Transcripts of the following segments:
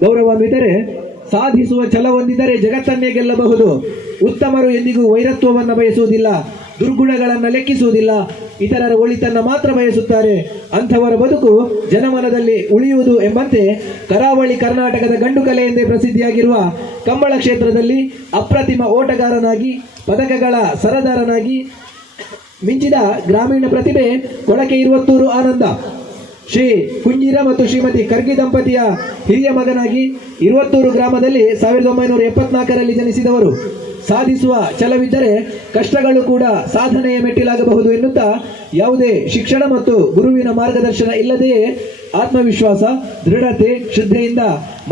ಗೌರವಾನ್ವಿತರೆ ಸಾಧಿಸುವ ಛಲ ಹೊಂದಿದರೆ ಜಗತ್ತನ್ನೇ ಗೆಲ್ಲಬಹುದು. ಉತ್ತಮರು ಎಂದಿಗೂ ವೈರತ್ವವನ್ನು ಬಯಸುವುದಿಲ್ಲ, ದುರ್ಗುಣಗಳನ್ನು ಲೆಕ್ಕಿಸುವುದಿಲ್ಲ, ಇತರರ ಒಳಿತನ್ನು ಮಾತ್ರ ಬಯಸುತ್ತಾರೆ. ಅಂಥವರ ಬದುಕು ಜನಮನದಲ್ಲಿ ಉಳಿಯುವುದು ಎಂಬಂತೆ ಕರಾವಳಿ ಕರ್ನಾಟಕದ ಗಂಡು ಕಲೆ ಎಂದೇ ಪ್ರಸಿದ್ಧಿಯಾಗಿರುವ ಕಂಬಳ ಕ್ಷೇತ್ರದಲ್ಲಿ ಅಪ್ರತಿಮ ಓಟಗಾರನಾಗಿ, ಪದಕಗಳ ಸರದಾರನಾಗಿ ಮಿಂಚಿದ ಗ್ರಾಮೀಣ ಪ್ರತಿಭೆ ಕೊಳಕೆ ಇರುವತ್ತೂರು ಆನಂದ. ಶ್ರೀ ಕುಂಜೀರ ಮತ್ತು ಶ್ರೀಮತಿ ಖರ್ಗೆ ದಂಪತಿಯ ಹಿರಿಯ ಮಗನಾಗಿ ಇರುವತ್ತೂರು ಗ್ರಾಮದಲ್ಲಿ ಸಾವಿರದ ಒಂಬೈನೂರ ಎಪ್ಪತ್ನಾಲ್ಕರಲ್ಲಿ ಜನಿಸಿದವರು. ಸಾಧಿಸುವ ಛಲವಿದ್ದರೆ ಕಷ್ಟಗಳು ಕೂಡ ಸಾಧನೆಯ ಮೆಟ್ಟಿಲಾಗಬಹುದು ಎನ್ನುತ್ತಾ ಯಾವುದೇ ಶಿಕ್ಷಣ ಮತ್ತು ಗುರುವಿನ ಮಾರ್ಗದರ್ಶನ ಇಲ್ಲದೆಯೇ ಆತ್ಮವಿಶ್ವಾಸ, ದೃಢತೆ, ಶ್ರದ್ಧೆಯಿಂದ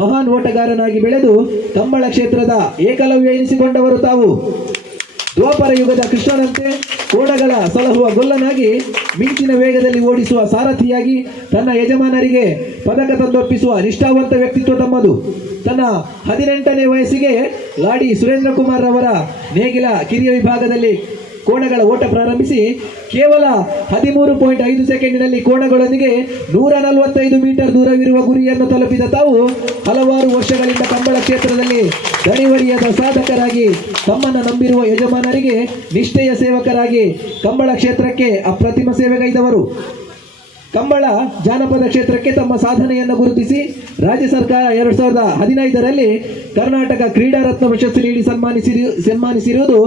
ಮಹಾನ್ ಓಟಗಾರನಾಗಿ ಬೆಳೆದು ಕಂಬಳ ಕ್ಷೇತ್ರದ ಏಕಲವ್ಯ ಎನಿಸಿಕೊಂಡವರು ತಾವು. ದ್ವಾಪರ ಯುಗದ ಕೃಷ್ಣನಂತೆ ಕೋಡಗಳ ಸಲಹುವ ಗೊಲ್ಲನಾಗಿ ಮಿಂಚಿನ ವೇಗದಲ್ಲಿ ಓಡಿಸುವ ಸಾರಥಿಯಾಗಿ ತನ್ನ ಯಜಮಾನರಿಗೆ ಪದಕ ತಂದೊಪ್ಪಿಸುವ ನಿಷ್ಠಾವಂತ ವ್ಯಕ್ತಿತ್ವ ತಮ್ಮದು. ತನ್ನ ಹದಿನೆಂಟನೇ ವಯಸ್ಸಿಗೆ ಲಾಡಿ ಸುರೇಂದ್ರ ಕುಮಾರ್ ಅವರ ನೇಗಿಲ ಕಿರಿಯ ವಿಭಾಗದಲ್ಲಿ ಕೋಣಗಳ ಓಟ ಪ್ರಾರಂಭಿಸಿ ಕೇವಲ ಹದಿಮೂರು ಪಾಯಿಂಟ್ ಐದು ಸೆಕೆಂಡಿನಲ್ಲಿ ಕೋಣಗಳೊಂದಿಗೆ ನೂರ ನಲವತ್ತೈದು ಮೀಟರ್ ದೂರವಿರುವ ಗುರಿಯನ್ನು ತಲುಪಿದ ತಾವು ಹಲವಾರು ವರ್ಷಗಳಿಂದ ಕಂಬಳ ಕ್ಷೇತ್ರದಲ್ಲಿ ದಣಿವರಿಯದ ಸಾಧಕರಾಗಿ, ತಮ್ಮನ್ನು ನಂಬಿರುವ ಯಜಮಾನರಿಗೆ ನಿಷ್ಠೆಯ ಸೇವಕರಾಗಿ ಕಂಬಳ ಕ್ಷೇತ್ರಕ್ಕೆ ಅಪ್ರತಿಮ ಸೇವೆಗೈದವರು. ಕಂಬಳ ಜಾನಪದ ಕ್ಷೇತ್ರಕ್ಕೆ ತಮ್ಮ ಸಾಧನೆಯನ್ನು ಗುರುತಿಸಿ ರಾಜ್ಯ ಸರ್ಕಾರ ಎರಡು ಸಾವಿರದ ಹದಿನೈದರಲ್ಲಿ ಕರ್ನಾಟಕ ಕ್ರೀಡಾ ರತ್ನ ಪ್ರಶಸ್ತಿ ನೀಡಿ ಸನ್ಮಾನಿಸಿರು, ಸನ್ಮಾನಿಸಿರುವುದು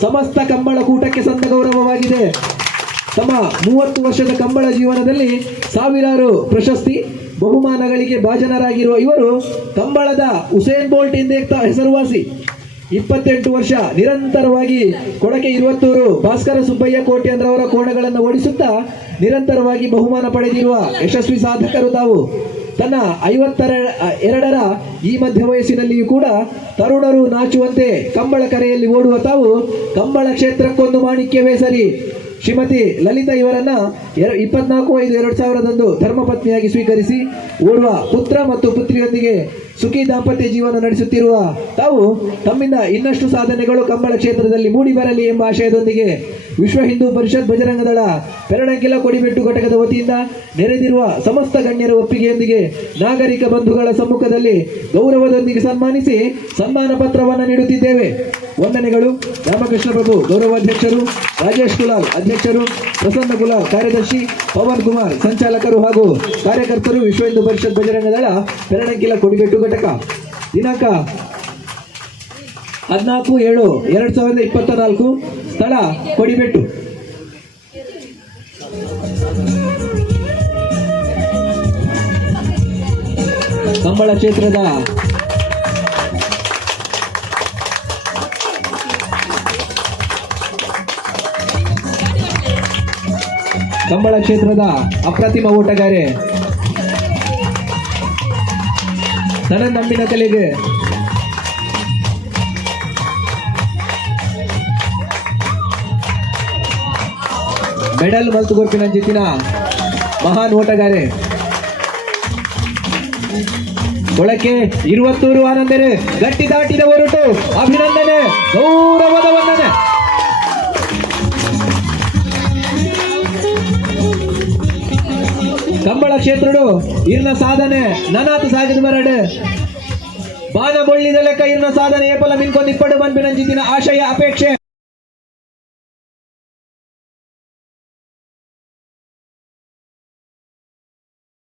ಸಮಸ್ತ ಕಂಬಳ ಕೂಟಕ್ಕೆ ಸಂದ ಗೌರವವಾಗಿದೆ. ತಮ್ಮ ಮೂವತ್ತು ವರ್ಷದ ಕಂಬಳ ಜೀವನದಲ್ಲಿ ಸಾವಿರಾರು ಪ್ರಶಸ್ತಿ, ಬಹುಮಾನಗಳಿಗೆ ಭಾಜನರಾಗಿರುವ ಇವರು ಕಂಬಳದ ಹುಸೇನ್ ಬೋಲ್ಟ್ ಎಂದೇ ಹೆಸರುವಾಸಿ. ಇಪ್ಪತ್ತೆಂಟು ವರ್ಷ ನಿರಂತರವಾಗಿ ಕೊಡಕೆ ಇರುವತ್ತೂರು ಭಾಸ್ಕರ ಸುಬ್ಬಯ್ಯ ಕೋಟ್ಯಾಂದ್ರವರ ಕೋಣಗಳನ್ನು ಓಡಿಸುತ್ತಾ ನಿರಂತರವಾಗಿ ಬಹುಮಾನ ಪಡೆದಿರುವ ಯಶಸ್ವಿ ಸಾಧಕರು ತಾವು. ತನ್ನ ಐವತ್ತರ, ಎರಡರ ಈ ಮಧ್ಯ ವಯಸ್ಸಿನಲ್ಲಿಯೂ ಕೂಡ ತರುಣರು ನಾಚುವಂತೆ ಕಂಬಳ ಕರೆಯಲ್ಲಿ ಓಡುವ ತಾವು ಕಂಬಳ ಕ್ಷೇತ್ರಕ್ಕೊಂದು ಮಾಣಿಕ್ಯವೇ ಸರಿ. ಶ್ರೀಮತಿ ಲಲಿತಾ ಇವರನ್ನ ಇಪ್ಪತ್ನಾಲ್ಕು, ಐದು, ಎರಡು ಸಾವಿರದಂದು ಧರ್ಮಪತ್ನಿಯಾಗಿ ಸ್ವೀಕರಿಸಿ ಓರ್ವ ಪುತ್ರ ಮತ್ತು ಪುತ್ರಿಯೊಂದಿಗೆ ಸುಖಿ ದಾಂಪತ್ಯ ಜೀವನ ನಡೆಸುತ್ತಿರುವ ತಾವು ತಮ್ಮಿಂದ ಇನ್ನಷ್ಟು ಸಾಧನೆಗಳು ಕಂಬಳ ಕ್ಷೇತ್ರದಲ್ಲಿ ಮೂಡಿ ಬರಲಿ ಎಂಬ ಆಶಯದೊಂದಿಗೆ ವಿಶ್ವ ಹಿಂದೂ ಪರಿಷತ್ ಬಜರಂಗ ದಳ ಪೆರಡಂಕಿಲ ಕೊಡಿಬೆಟ್ಟು ಘಟಕದ ವತಿಯಿಂದ ನೆರೆದಿರುವ ಸಮಸ್ತ ಗಣ್ಯರ ಒಪ್ಪಿಗೆಯೊಂದಿಗೆ ನಾಗರಿಕ ಬಂಧುಗಳ ಸಮ್ಮುಖದಲ್ಲಿ ಗೌರವದೊಂದಿಗೆ ಸನ್ಮಾನಿಸಿ ಸನ್ಮಾನ ಪತ್ರವನ್ನು ನೀಡುತ್ತಿದ್ದೇವೆ. ವಂದನೆಗಳು. ರಾಮಕೃಷ್ಣ ಪ್ರಭು ಗೌರವಾಧ್ಯಕ್ಷರು, ರಾಜೇಶ್ ಕುಲಾಲ್ ಅಧ್ಯಕ್ಷರು, ಪ್ರಸನ್ನ ಗುಲಾಲ್ ಕಾರ್ಯದರ್ಶಿ ಪವನ್ ಕುಮಾರ್, ಸಂಚಾಲಕರು ಹಾಗೂ ಕಾರ್ಯಕರ್ತರು ವಿಶ್ವ ಹಿಂದೂ ಪರಿಷತ್ ಬಜರಂಗ ದಳ ಪೆರಣಕಿಲ ಕೊಡಿಗೆಟ್ಟು ಘಟಕ. ದಿನಾಂಕ ಹದಿನಾಲ್ಕು ಏಳು ಎರಡ್ ಸಾವಿರದ ಇಪ್ಪತ್ತ ನಾಲ್ಕು ಸ್ಥಳ ಕೊಡಿಬೆಟ್ಟು. ಕಂಬಳ ಕ್ಷೇತ್ರದ ಕಂಬಳ ಕ್ಷೇತ್ರದ ಅಪ್ರತಿಮ ಓಟಗಾರೆ. ನನ್ನ ನಂಬಿನ ಕಲೆಗೆ ಮೆಡಲ್ ಮತ್ತು ಗೊರ್ಪಿನ ಜಿತ್ತಿನ ಮಹಾನ್ ಓಟಗಾರೆ. ಒಳಕ್ಕೆ ಇರುವತ್ತೂರು ಆನಂದರೆ ಗಟ್ಟಿ ದಾಟಿದ ಹೊರಟು. ಅಭಿನಂದನೆ. ಕ್ಷೇತ್ರಡು ಇನ್ನ ಸಾಧನೆ, ನನಾತ ಸಾಗಿದ ಬರಡು ಬಾನ ಬೊಳ್ಳಿದ ಲೆಕ್ಕ ಇನ್ನ ಸಾಧನೆ, ಏಪಲ ಮಿನ್ಕೊಂದು ಇಪ್ಪಡು ಬಂದ್ಬಿ ನಂಜಿದ್ದಿನ ಆಶಯ, ಅಪೇಕ್ಷೆ.